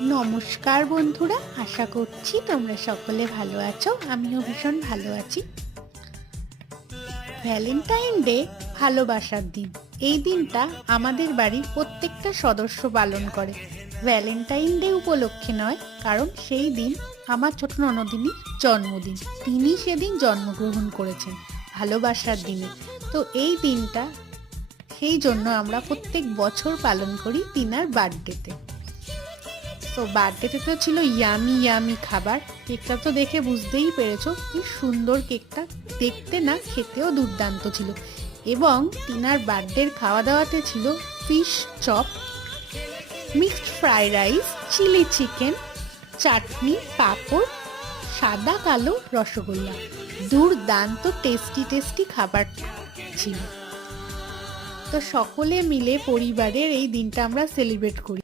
নমস্কার বন্ধুরা, আশা করছি তোমরা সকলে ভালো আছো। আমিও ভীষণ ভালো আছি। ভ্যালেন্টাইন ডে ভালোবাসার দিন। এই দিনটা আমাদের বাড়ির প্রত্যেকটা সদস্য পালন করে। ভ্যালেন্টাইন ডে উপলক্ষে নয়, কারণ সেই দিন আমার ছোট ননদিনীর জন্মদিন। তিনি সেদিন জন্মগ্রহণ করেছেন ভালোবাসার দিনে। তো এই দিনটা সেই জন্য আমরা প্রত্যেক বছর পালন করি তিনার বার্থডেতে। তো বার্থডেতে তো ছিল ইয়ামি ইয়ামি খাবার। কেকটা তো দেখে বুঝতেই পেরেছো কি সুন্দর কেকটা, দেখতে না খেতেও দুর্দান্ত ছিল। এবং তিনার বার্থডের খাওয়া দাওয়াতে ছিল fish chop, mixed fried rice, chilli chicken, chutney, papad, সাদা কালো রসগোল্লা। দুর্দান্ত টেস্টি টেস্টি খাবার ছিল। তো সকলে মিলে পরিবারের এই দিনটা আমরা সেলিব্রেট করি।